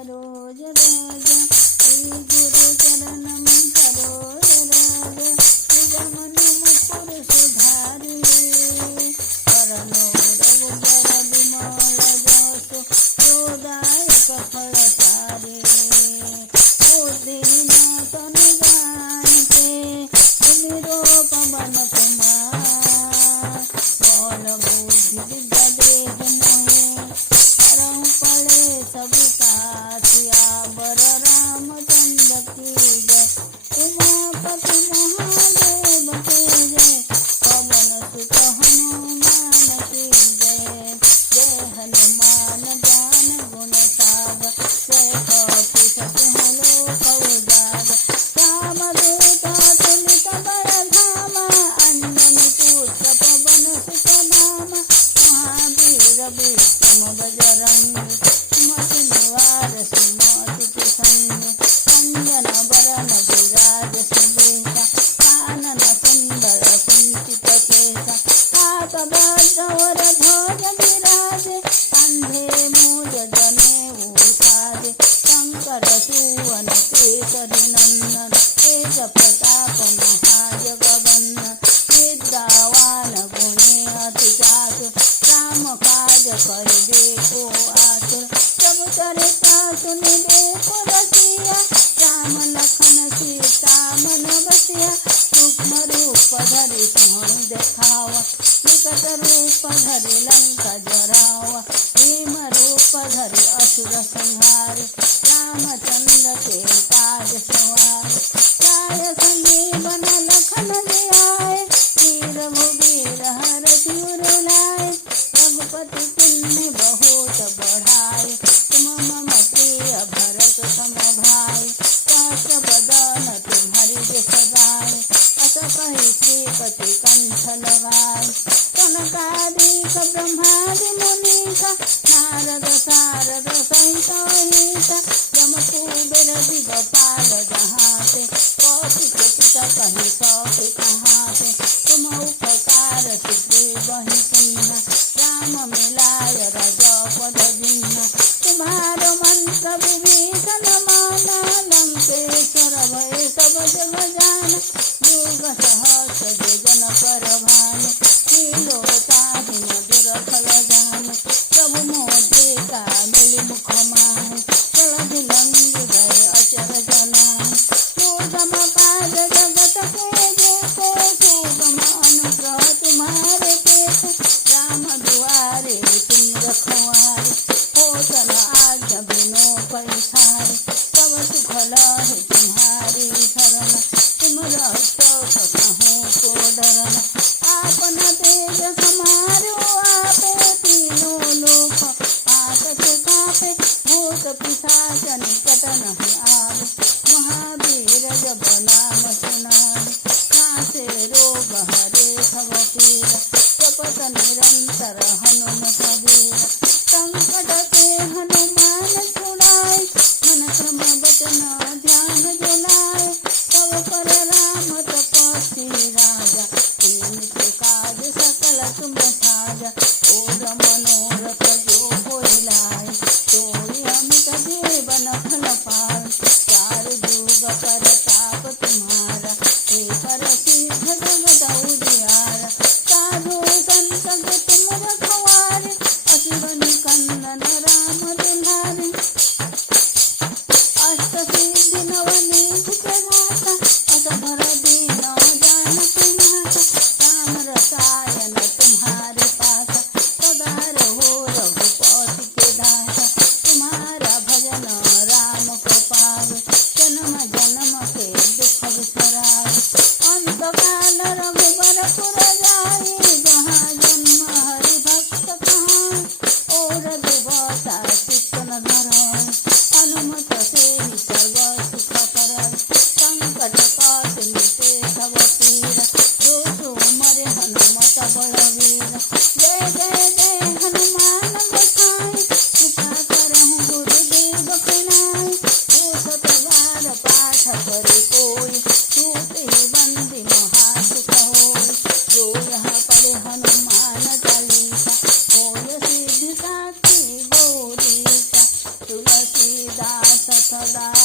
सरोज रज श्री गुरु चरणम सरोज रज निगमन मुकुर सुधारि करनो रघुबर विमल जसु जोदायक फल सारे बुद्धि न तन जानते सुमिरो पवन कुमार बल बुद्धि विद्या देह मोहे करहु पड़े सब कासिया बर रामचंद्र की जय उमापति महादेव की जय पवन सुत हनुमान की जय जय हनुमान ज्ञान गुण सागर जय कपि सति लोक उजागर रामदूत तुलित बल धामा अंजनी पुत्र पवन सुत नामा महावीर विक्रम बजरंगी सुमति निवार सुमति के संगी अंजन बरन विराज सुबेसा कानन कुंडल कुंचित केसा हाथ वज्र और ध्वज विराजे कंधे मूज जनेऊ साजे शंकर सुवन केसरी नंदन तेज प्रताप महाजगवंदन विद्यावान गुणी अति चातुर राम काज करिबे को आतुर प्रभु चरित्र सुनि देखो रसिया राम लखन सीता मन बसिया सूक्ष्म रूप धरि सिंह देखावा विकट रूप धरि लंका जरावा भीम रूप धरि असुर संहारे रामचंद्र के काज सवारे लाय संजीवन लखन जियाए वीर भुवीर हरषि उर लाए रघुपति पुण्य बहुत बढ़ाए तुम मम प्रिय भरत सम भाई सहस्र बदन तुम्हारी जस गाए अस कहि श्रीपति कंठ लगाए कनकादिक ब्रह्मादि मुनीसा नारद सारद सहित अहिसा यम कुबेर दिगपाल जहाते कौशिक पिता कहि सौखे कहाते तुम उपकार सुग्रीवहि कीन्हा राम मिलाय रजपद जिन्हा तुम्हारो मंत्र विभीषण माना लंकेश्वर भय सब जग जाना युग सहस्र योजन पर भानु लीलोताहि मधुर फल जानु प्रभु मोद्रिका मिलि मुख माहि जलधि लंघि गए अचर जनाहि सुगम काज जगत के जेते सुगम अनुग्रह तुम्हारे तेते राम दुआरे तुम रखवारे होत न आज्ञा बिनु पैसारे सब सुख लहे तुम्हारी शरण तुम रक्षो सकहूँ को डरन आपन तेज समारो आपे तीनों लोक आतक कापे भूत पिशाच निकट नहीं आवे महावीर जब नाम सुनावे नासे रोग हरे सब पीरा जपत निरंतर हनुमत वीरा संकट ते हनुमान छुड़ाए मन क्रम वचन ध्यान जुलाए तब पर राम तपस्वी राजा तिनके काज सकल तुम साजा और मनोरथ जो कोई लाए सोई अमित जीवन फल पाए चार जुग परताप तुम्हारा एक सिद्ध जगत उजियारा साधु संत के तुम रखवारे असुर निकंदन राम दुलारे अष्ट सिद्धि नवनीत प्रदाता असभर दीन जानकी माता राम रसायन तुम्हारे पासा सदा रहो रघुपति के दासा तुम्हारा भजन राम को पावे जन्म जन्म के दुख बिसराए अंत काल रघुबर पुर जाए जहाँ जन्म हरि भक्त कहाए और दुबत सदा